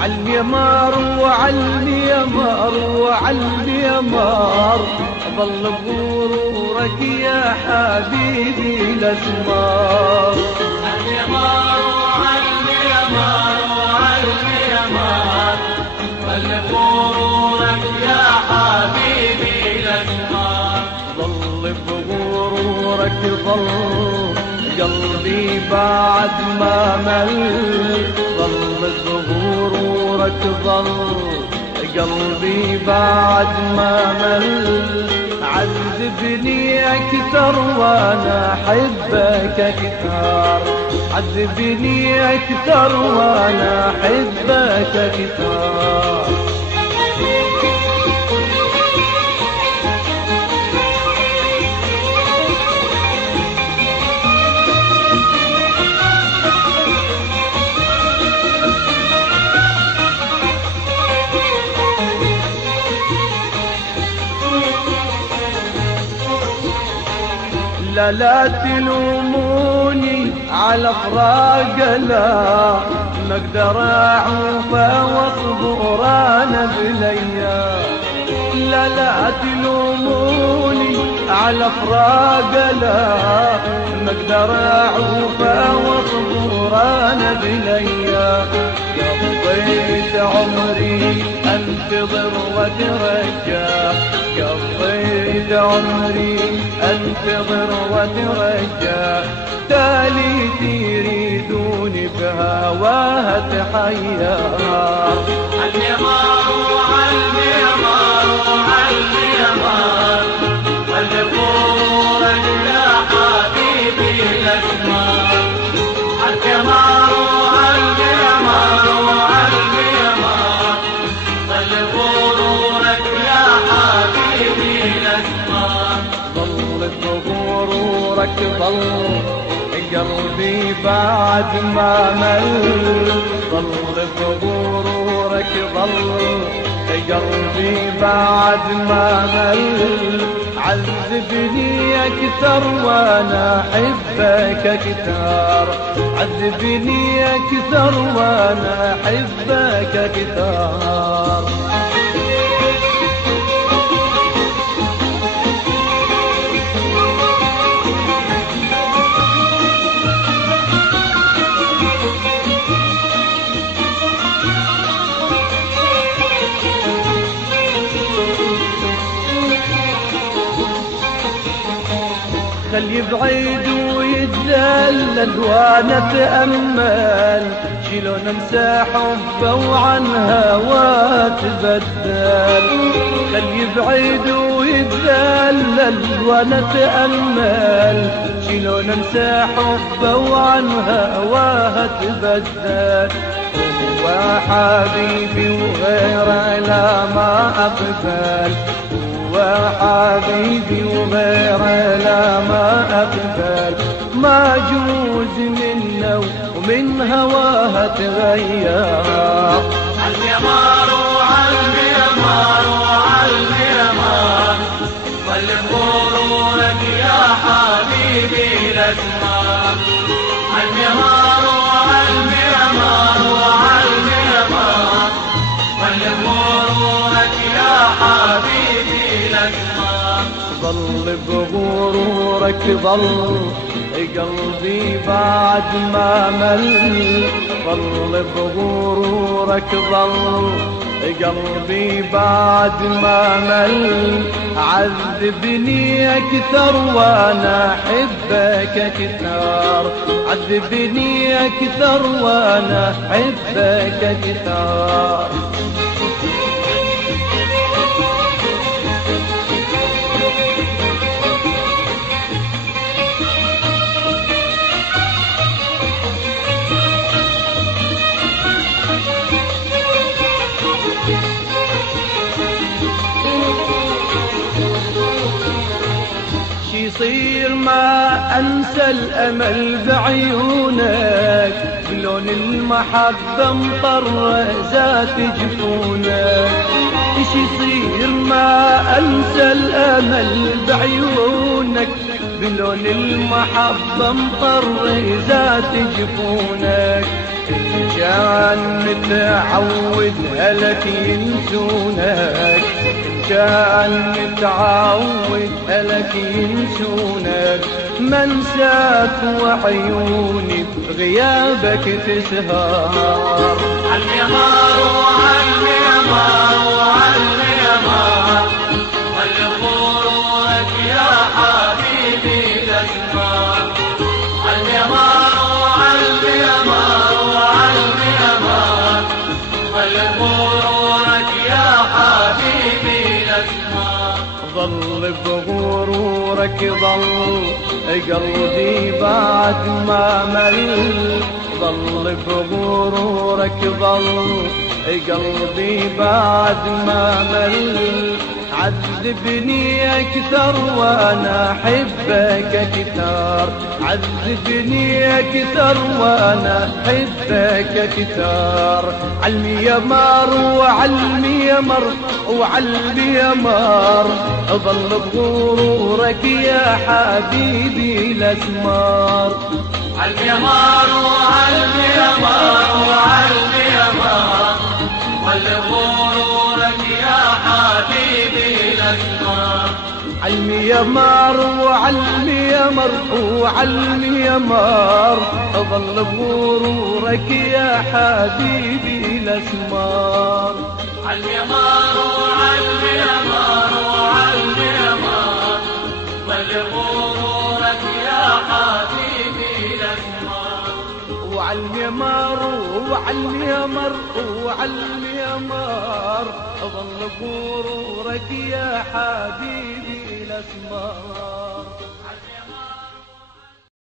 عاليمار وعاليمار وعاليمار ظل بغرورك يا حبيبي الاسمار. عاليمار وعاليمار وعاليمار ظل بغرورك يا حبيبي الاسمار. ظل بغرورك ظل قلبي بعد ما مل. ظل بغرورك ظل قلبي بعد ما مل. عذبني اكثر وانا احبك اكثر. عذبني اكثر وانا احبك اكثر. لا لا تلوموني على فراق، لا ما اقدر اعوفه واصبر انا بليا. لا لا تلوموني على فراق، لا ما اقدر اعوفه واصبر انا بليا. قضيت عمري انتظر واترجى. قضيت عمري انتظر واترجى. تالي تريدوني بهواها تحير. عاليمار وعاليمار وعاليمار ظل بغرورك يا حبيبي الاسمار. عاليمار وعاليمار وعاليمار ظل بغرورك يا حبيبي الاسمار. ظل بغرورك ظل قلبي بعد ما مل. ظل بغرورك ظل قلبي بعد ما مل. عذبني اكثر وانا احبك اكثر. عذبني اكثر وانا احبك اكثر. خلي بعيد ويتذلل وانا اتامل. شلون انسى حبه وعنها واتبدل. خلي بعيد ويتذلل وانا اتامل. شلون انسى حبه وعنها واتبدل. هو حبيبي وغيره لا ما اقبل. وحبيبي وغيره لا ما أقبل. ما جوز منه ومن هواها تغير. عاليمار وعاليمار وعاليمار ظل بغرورك يا حبيبي الاسمار. عاليمار وعاليمار وعاليمار ظل بغرورك يا حبيبي الاسمار. ظل بغرورك ظل قلبي بعد ما مل. ظل بغرورك ظل قلبي بعد ما مل عذبني أكثر وأنا أحبك أكثر، عذبني أكثر وأنا أحبك أكثر. يصير ما أنسى الأمل بعيونك، بلون المحبة مطرزات جفونك. إيش يصير ما أنسى الأمل بعيونك، بلون المحبة مطرزات جفونك. إن كان متعود هلك ينسونك، كان متعود هلك ينسونك. منساك وعيوني بغيابك تسهر. عالميمار وعالميمار وعالميمار، والغرورك يا حبيبي الأسمار. عالميمار وعالميمار وعالميمار، والغرورك يا حبيبي الأسمار. ظل بغرورك ظل قلبي بعد ما مل، ظل بغرورك ظل قلبي بعد ما مل. عذبني أكثر وأنا أحبك أكثر، عذبني أكثر وأنا أحبك أكثر. عالميمار وعالميمر وعالميمر، ظل بغرورك يا حبيبي الأسمار. عالميمار وعالميمار وعالميمار، والغرورك يا حبيبي الأسمار. عالميمار وعالميمر وعالميمر، ظل بغرورك يا حبيبي الأسمار. عالميمار وعالميمار وعالميمار، والغرورك يا حبيبي الأسمار. وعالميمار وعالميمر وعالميمر، ظل بغرورك يا حبيبي الأسمار.